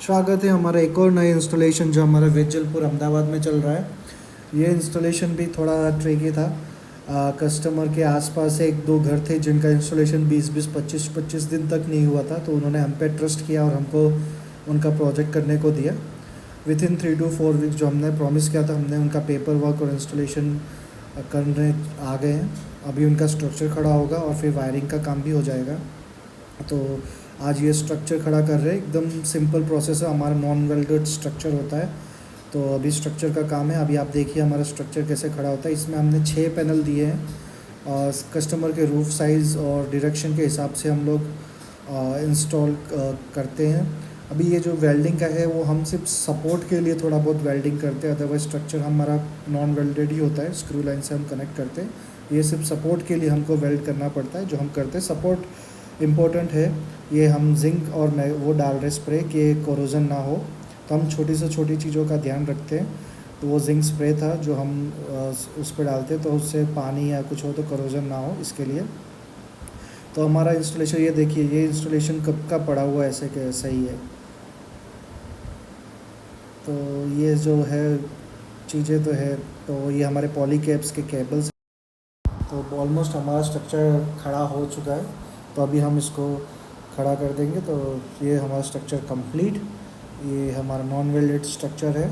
स्वागत है हमारा एक और नए इंस्टॉलेशन जो हमारा वेजलपुर अहमदाबाद में चल रहा है। ये इंस्टॉलेशन भी थोड़ा ट्रिकी था। कस्टमर के आसपास एक दो घर थे जिनका इंस्टॉलेशन 20-25 दिन तक नहीं हुआ था, तो उन्होंने हम पे ट्रस्ट किया और हमको उनका प्रोजेक्ट करने को दिया। विद इन 3 to 4 वीक्स जो हमने प्रॉमिस किया था, हमने उनका पेपर वर्क और इंस्टॉलेशन करने आ गए हैं। अभी उनका स्ट्रक्चर खड़ा होगा और फिर वायरिंग का काम भी हो जाएगा। तो आज ये स्ट्रक्चर खड़ा कर रहे हैं। एकदम सिंपल प्रोसेस है, हमारा नॉन वेल्डेड स्ट्रक्चर होता है। तो अभी स्ट्रक्चर का काम है। अभी आप देखिए हमारा स्ट्रक्चर कैसे खड़ा होता है। इसमें हमने 6 पैनल दिए हैं और कस्टमर के रूफ साइज़ और डायरेक्शन के हिसाब से हम लोग इंस्टॉल करते हैं। अभी ये जो वेल्डिंग का है वो हम सिर्फ सपोर्ट के लिए थोड़ा बहुत वेल्डिंग करते हैं, अदरवाइज स्ट्रक्चर हमारा नॉन वेल्डेड ही होता है। स्क्रू लाइन से हम कनेक्ट करते हैं। ये सिर्फ सपोर्ट के लिए हमको वेल्ड करना पड़ता है। जो हम करते हैं सपोर्ट इम्पोर्टेंट है। ये हम जिंक और वो डाल रहे स्प्रे कि कोरोजन ना हो, तो हम छोटी से छोटी चीज़ों का ध्यान रखते हैं। तो वो जिंक स्प्रे था जो हम उस पर डालते हैं, तो उससे पानी या कुछ हो तो कोरोजन ना हो, इसके लिए। तो हमारा इंस्टॉलेशन ये देखिए, ये इंस्टॉलेशन कब का पड़ा हुआ ऐसे के ऐसा ही है। तो ये जो है चीज़ें तो है, तो ये हमारे पॉली कैप्स के केबल्स। तो ऑलमोस्ट हमारा स्ट्रक्चर खड़ा हो चुका है। तो अभी हम इसको खड़ा कर देंगे। तो ये हमारा स्ट्रक्चर कंप्लीट, ये हमारा नॉन वेल्डेड स्ट्रक्चर है।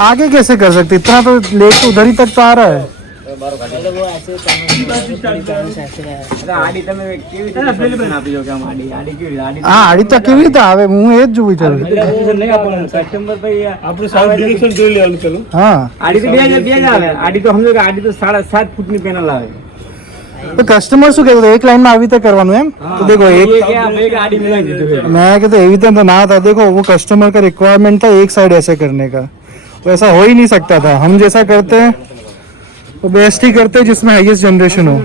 आगे कैसे कर सकते, इतना तो लेट तो उधर ही तक तो आ रहा है। हाँ आड़ी तो केवी રીતે આવે, હું એ જ જોઉં છું। हाँ આડી તો 2000 આવે, આડી તો સમજો કે આડી તો 7.5 ફૂટની પેનલ આવે। तो कस्टमर શું કહેતો એક લાइन में આવી રીતે કરવાનું એમ? तो देखो એક આડી મિલાઈ દીધું। मैं कहता एवी तो ना था। देखो वो कस्टमर का रिक्वायरमेंट था एक साइड ऐसे करने का, तो ऐसा हो ही नहीं सकता था। हम जैसा करते हैं वो बेस्ट ही करते हैं जिसमें हाईएस्ट जनरेशन हो।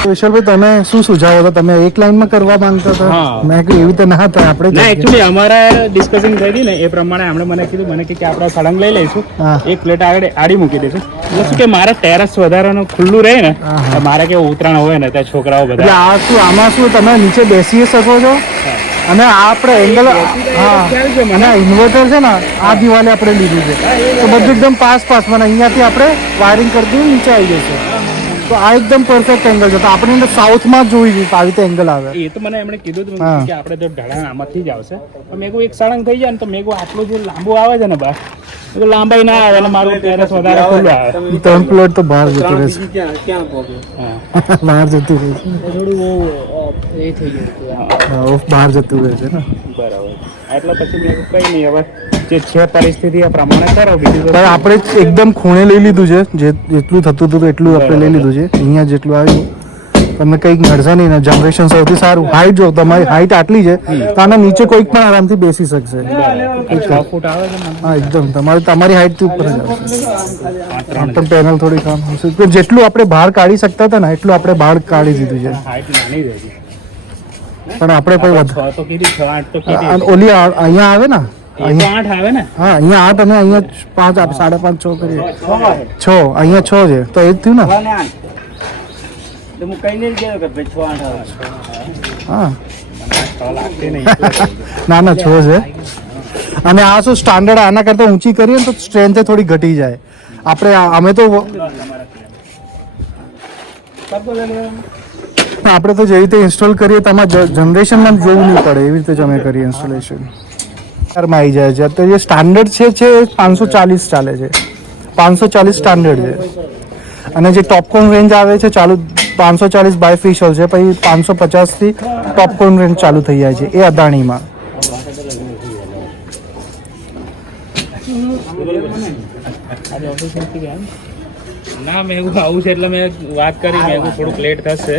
તો વિશાલભાઈ તમે શું સુઝાવ હતો? તમે એક લાઈનમાં કરવા માંગતા હતા? મેં કહ્યું એવી તો ના હતા આપણે ના, એકચ્યુઅલી અમારા ડિસ્કશન થઈ હતી ને એ પ્રમાણે આપણે મને કીધું, મને કે આપણે સળંગ લઈ લઈશું, એક પ્લેટ આગળ આડી મૂકી દઈશું, એટલે શું કે મારા ટેરેસ વધારાનું ખુલ્લું રહે ને, મારે કે ઉતરાણ હોય ને ત્યાં છોકરાઓ બધા, આ શું આમાં શું તમે નીચે બેસી શકો છો અને આ આપણે એંગલ, હા અને ઇન્વર્ટર છે ને આ દિવાલે આપણે લીધું છે, તો બધું એકદમ પાસ મને અહીંયાથી આપણે વાયરિંગ કરી દઈએ નીચે આવી જશે। તો આ એકદમ પરફેક્ટ એંગલ છે। તો આપણે સાઉથમાં જ જોઈ આવી રીતે એંગલ આવે। એ તો મને એમણે કીધું હતું કે આપણે જો ઢળાણ આમાંથી જ આવશે, તો મેં એક સળંગ થઈ જાય ને, તો મેં આટલું જે લાંબુ આવે છે ને બહાર, તો લાંબાઈ ના આવે એટલે મારું ટેરેસ વધારે ખુલ્લું આવે। 3 પ્લોટ તો બહાર જતું રહેશે, ક્યાં પોગ્યો? બહાર જતું રહેશે, થોડું એ થઈ ગયું, ઓફ બહાર જતું રહેશે ને, બરાબર। એટલે પછી મેં કઈ નહીં, હવે જે છે પરિસ્થિતિ એ પ્રમાણે કરો। બીજું પણ આપણે એકદમ ખૂણે લઈ લીધું છે, જેટલું થતું હતું એટલું આપણે લઈ લીધું છે। અહીંયા જેટલું આવ્યું તમને કંઈક નડશે નહીં ને। જનરેશન સૌથી સારું। હાઈટ જો તમારી હાઈટ આટલી છે તો આના નીચે કોઈક પણ આરામથી બેસી શકશે। 6 ફૂટ આવે છે ને? હા એકદમ તમારી હાઈટથી ઉપર જ આવશે। પણ પેનલ થોડી કામ આવશે। જેટલું આપણે બહાર કાઢી શકતા હતા ને એટલું આપણે બહાર કાઢી દીધું છે। હાઈટ નાની રહેશે, પણ આપણે કોઈ 6 તો કીધી, 6 8 તો કીધી, ઓલી અહીંયા આવે ને, અહીંયા 8 આવે ને? હા અહીંયા 8 અને અહીંયા 5 આપે, 5.5 6 કરીએ, 6 અહીંયા 6 છે, તો એ જ થયું ને। તો હું કઈ નહીં ગયો કે ભાઈ 6 8 આવે। હા મને લાગતી નહીં, ના ના 6 છે। અને આ શું સ્ટાન્ડર્ડ આના કરતાં ઊંચી કરીએ ને તો સ્ટ્રેન્થ થોડી ઘટી જાય। આપણે અમે તો જે રીતે ઇન્સ્ટોલ કરીએ તમારા જનરેશનમાં જોવું નહીં પડે, એવી રીતે જ અમે કરીએ ઇન્સ્ટોલેશન। માં આવી જાય છે। અત્યારે જે સ્ટાન્ડર્ડ છે 540 ચાલે છે, 540 સ્ટાન્ડર્ડ છે। અને જે ટોપકોન રેન્જ આવે છે ચાલુ 540 બાયફિશિયલ છે, પછી 550 થી ટોપકોન રેન્જ ચાલુ થઈ જાય છે, એ અદાણીમાં। ના મેં એવું આવું છે એટલે મેં વાત કરી, મેં થોડુંક લેટ થશે,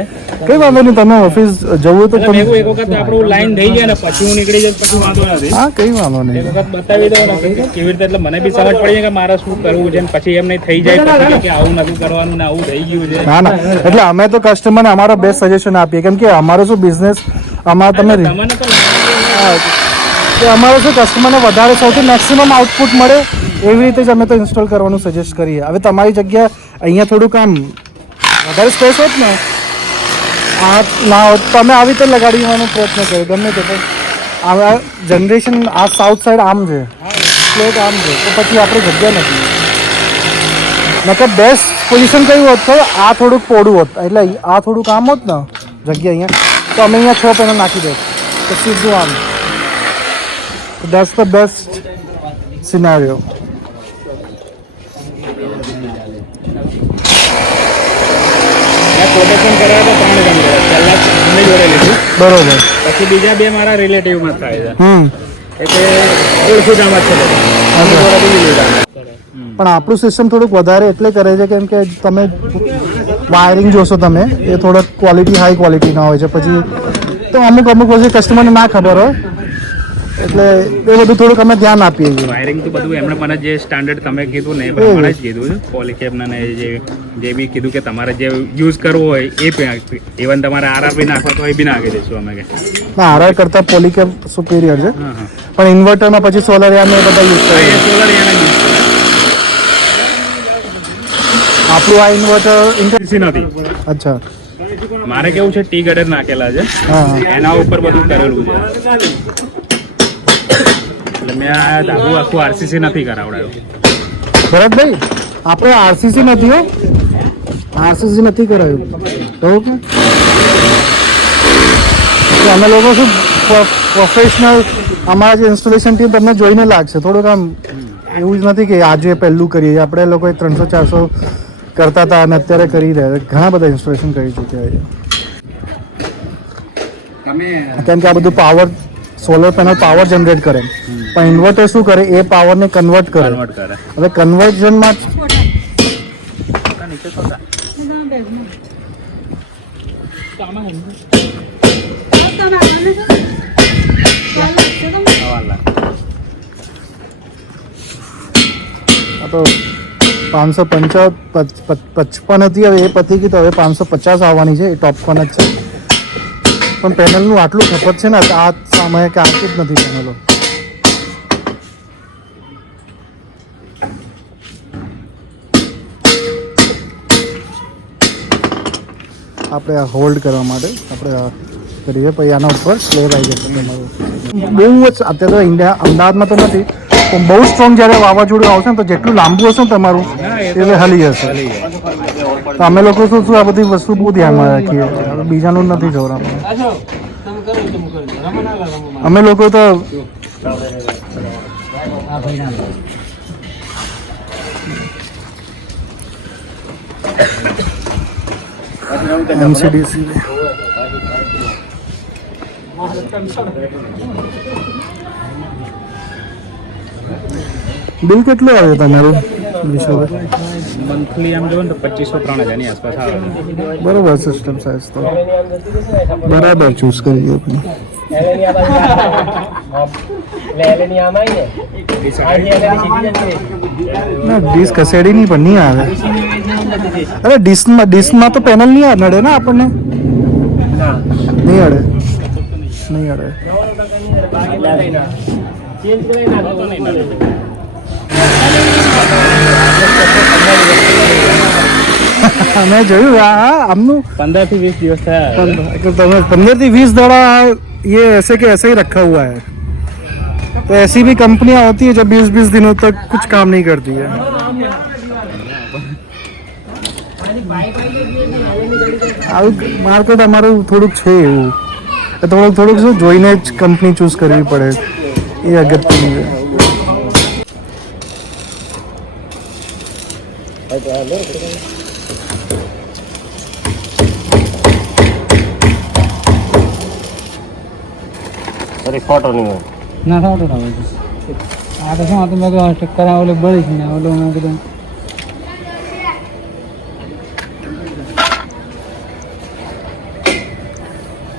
કઈ વાંધો નહીં, તમે ઓફિસ જવું તો મેં એક વખત આપણું લાઈન થઈ જાય ને પછી હું નીકળી જાય પછી વાંધો નથી। હા કઈ વાંધો નહીં, એક વખત બતાવી દો ને કેવી રીતે, એટલે મને બી સમજ પડી જાય કે મારે શું કરવું છે, પછી એમ નહીં થઈ જાય પછી કે આવું નથી કરવાનું ને આવું થઈ ગયું છે। ના ના, એટલે અમે તો કસ્ટમરને અમારો બેસ્ટ સજેશન આપીએ, કેમ કે અમારો શું બિઝનેસ આમાં તમે તમને તો લાગે કે અમારો શું કસ્ટમરને વધારે સૌથી મેક્સિમમ આઉટપુટ મળે એવી રીતે જ અમે તો ઇન્સ્ટોલ કરવાનું સજેસ્ટ કરીએ. હવે તમારી જગ્યા અહીંયા થોડુંક આમ વધારે સ્પેસ હોત ને આ ના હોત તો અમે આવી રીતે લગાડી દેવાનો પ્રયત્ન કર્યો ગમે તે. પણ આ જનરેશન આ સાઉથ સાઈડ આમ છે, પ્લેટ આમ છે, તો પછી આપણે જગ્યા નથી. મતલબ બેસ્ટ પોઝિશન કયું હોત તો આ થોડુંક પોડું હોત, એટલે આ થોડુંક આમ હોત ને જગ્યા અહીંયા, તો અમે અહીંયા 6 પેનલ નાખી દે તો સીધું આમ. That's the best scenario. Quotation કરાવે તો 3 કામ કરે. પહેલા અમને જોડે લીધું, બરોબર. પછી બીજા 2 મારા રિલેટિવમાં થાય છે. એટલે ઓળખુજામાં છે લોકો. અચ્છા. જોડેથી લીધા. પણ આપણું સિસ્ટમ થોડુંક વધારે એટલે કરે છે કેમ કે તમે વાયરિંગ જોશો તમે એ થોડોક ક્વોલિટી હાઈ ક્વોલિટીના હોય છે. પછી તો અમુક વસ્તુ કસ્ટમરને ના ખબર હોય એટલે એ બધું થોડુંક અમે ધ્યાન આપીએ છીએ. વાયરિંગ તો બધું એમણે મને જે સ્ટાન્ડર્ડ તમે કીધું ને એ પ્રમાણે જ કીધું છે. પોલીકેબના ને જે બી કીધું કે તમારે જે યુઝ કરવો હોય એ ઇવન તમારે આરઆર બી નાખવા તો એ બી નાખી દઈશું અમે. કે ના આરઆર કરતાં પોલીકેબ સુપીરિયર છે, હા હા પણ ઇન્વર્ટરમાં પછી સોલર યાન એ બધા યુઝ હા, કરીએ. એ સોલર એના યુઝ કરે. આપણું આ ઇન્વર્ટર એસી નથી. અચ્છા મારે કેવું છે ટી ગડર નાખેલા છે, હા એના ઉપર બધું કરેલું છે. એટલે મેં આ ધાબુ આખું આરસીસી નથી કરાવડાયું. ભરતભાઈ આપણે આરસીસી નથી હો, આરસીસી નથી કરાયું ઓકે. તો અમે લોકો શું પ્રોફેશનલ અમારા જે ઇન્સ્ટોલેશન ટીમ તમને જોઈને લાગશે થોડુંક આમ એવું જ નથી કે આજે પહેલું કરીએ. આપણે લોકોએ 300-400 કરતા હતા અને અત્યારે કરી રહ્યા ઘણા બધા ઇન્સ્ટોલેશન કરી ચૂક્યા છે. કેમ કે આ બધું power solar panel power generate કરે, પણ ઇન્વર્ટર શું કરે એ પાવરને કન્વર્ટ કરે. કન્વર્ટ કરે. હવે કન્વર્ઝનમાં તો 555 હતી, હવે એ પતી ગઈ તો હવે 550 આવવાની છે. એ ટોપકોન જ છે, પણ પેનલનું આટલું ખપત છે ને આ સમયે કે આવતી જ નથી પેનલો. આપણે આ હોલ્ડ કરવા માટે આપણે આ કરીએ, પછી આના ઉપર સ્લેબ આવી જશે તમારું. બહુ જ અત્યારે તો ઇન્ડિયા અમદાવાદમાં તો નથી, પણ બહુ સ્ટ્રોંગ જ્યારે વાવાઝોડું આવશે ને તો જેટલું લાંબુ હશે ને તમારું એટલે હલી જશે. તો અમે લોકો શું આ બધી વસ્તુ બહુ ધ્યાનમાં રાખીએ, બીજાનું નથી જોવાનું. અમે લોકો તો એમસીડીસી બિલ કેટલું આવે તમારું વિશાલભાઈ? મંથલી આમ જોવો ને તો 2500-3000 ની આસપાસ આવે. બરોબર. સિસ્ટમ સાઇઝ તો બરાબર ચૂઝ કરીએ આપણે. ના ડીશ ખસેડી નહીં પણ નહીં આવે. અરે ડીશમાં તો પેનલ નહીં નડે ને આપણને? નહીં અડે, નહીં અડે. મેં જોયું આમનું 15 થી 20 દિવસ થયા. 15 થી 20 दाड़ा ये ऐसे के ऐसे ही रखा हुआ है. तो ऐसी भी कंपनियां होती है जो 20-20 दिनों तक कुछ काम नहीं करती है. આવું માર્કેટ અમારું થોડુંક છે એવું, થોડુંક શું જોઈને જ કંપની ચૂઝ કરવી પડે એ અગત્યનું છે. ફોટો નહીં હોય ના ફોટો ના હોય. આ તો શું આ તો મેં ટક્કર ઓલે બળી છે ને ઓલો મેં કીધું